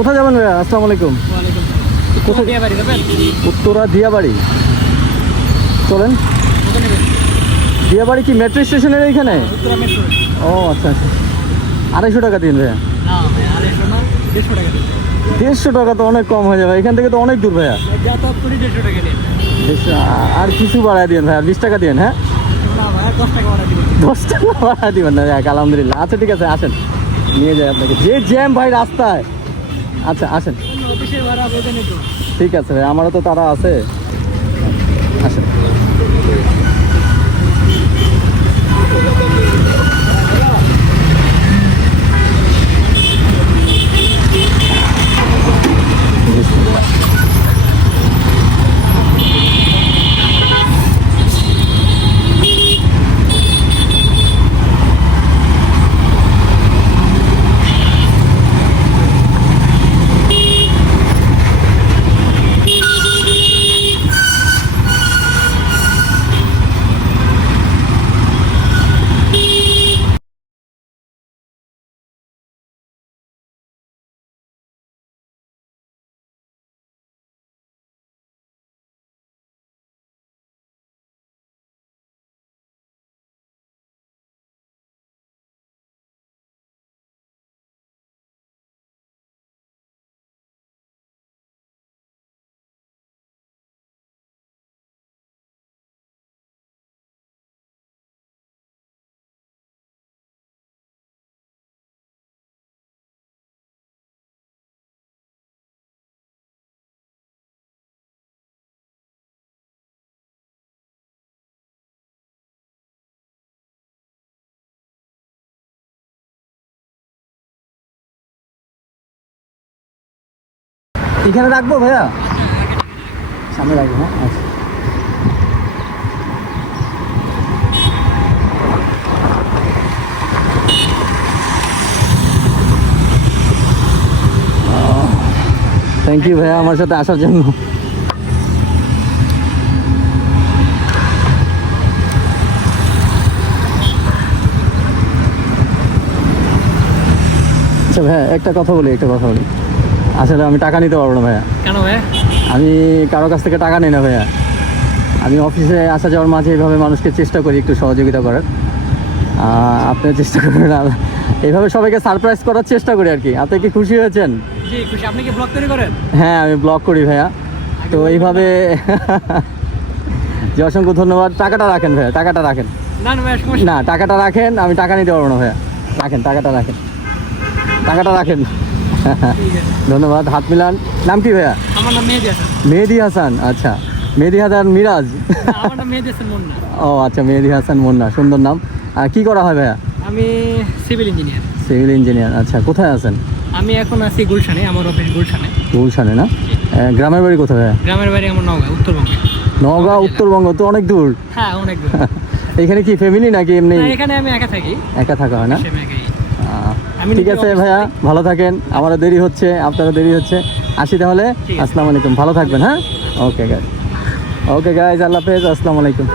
আসসালামু আলাইকুম। কোথায় যাবেন? উত্তরা দিয়াবাড়ি। চলেন। যাবেন। দিয়াবাড়ি কি মেট্রো স্টেশনের এইখানে? ও আচ্ছা আচ্ছা। আড়াইশো টাকা দিন ভাইয়া দেড়শো টাকা তো অনেক কম হয়ে যাবে। এখান থেকে তো অনেক দূর ভাইয়া। আর কিছু বাড়ায় দিন ভাইয়া? বিশ টাকা দিন হ্যাঁ? দশ টাকা বাড়ায় দিবেন। না আলহামদুলিল্লাহ। আচ্ছা ঠিক আছে আসেন। নিয়ে যাই আপনাকে। যে জ্যাম ভাই রাস্তায়। আচ্ছা আসেন। ঠিক আছে ভাই আমারও তো তারা আছে। আসেন। এখানে রাখব ভাইয়া সামনে রাখব হ্যাঁ আচ্ছা থ্যাংক ইউ ভাইয়া আমার সাথে আসার জন্য আচ্ছা ভাইয়া একটা কথা বলি একটা কথা বলি আসলে আমি টাকা নিতে পারব না ভাইয়া। কেন ভাই আমি কারও কাছ থেকে টাকা নিই না ভাইয়া। আমি অফিসে আসা যাওয়ার মাঝে এইভাবে মানুষকে চেষ্টা করি একটু সহযোগিতা করার। আপনি চেষ্টা করবেন আর এইভাবে সবাইকে সারপ্রাইজ করার চেষ্টা করি আর কি। আপনি কি খুশি হয়েছেন? জি খুশি। আপনি কি ব্লগ তৈরি করেন? হ্যাঁ আমি ব্লগ করি ভাইয়া। তো এইভাবে যে অসংখ্য ধন্যবাদ। টাকাটা রাখেন ভাইয়া টাকাটা রাখেন। না না না টাকাটা রাখেন আমি টাকা নিতে পারব না ভাইয়া। রাখেন টাকাটা রাখেন। টাকাটা রাখেন। ধন্যবাদ হাত মিলান। নাম কি ভাইয়া? আমার নাম মেহেদি হাসান। মেহেদি হাসান আচ্ছা। মেহেদি হাসান মিরাজ। আমার নাম মেহেদি হাসান মুন্না। ও আচ্ছা মেহেদি হাসান মুন্না সুন্দর নাম। আর কি করা হয় ভাইয়া? আমি সিভিল ইঞ্জিনিয়ার। সিভিল ইঞ্জিনিয়ার আচ্ছা কোথায় আছেন? আমি এখন আছি গুলশানে আমার অফিস গুলশানে। গুলশানে না? গ্রামের বাড়ি কোথায় ভাইয়া? গ্রামের বাড়ি আমার নওগাঁ উত্তরবঙ্গে। নওগাঁ উত্তরবঙ্গ তো অনেক দূর। হ্যাঁ অনেক দূর। এখানে কি ফ্যামিলি নাকি এমনি? না, এখানে আমি একা থাকি। একা থাকা হয় না? ঠিক আছে ভাইয়া ভালো থাকেন। আমারও দেরি হচ্ছে আপনারও দেরি হচ্ছে। আসি তাহলে। আসসালামু আলাইকুম। ভালো থাকবেন হ্যাঁ? ওকে গাইজ ওকে গাইজ আল্লাহ হাফেজ। আসসালামু আলাইকুম।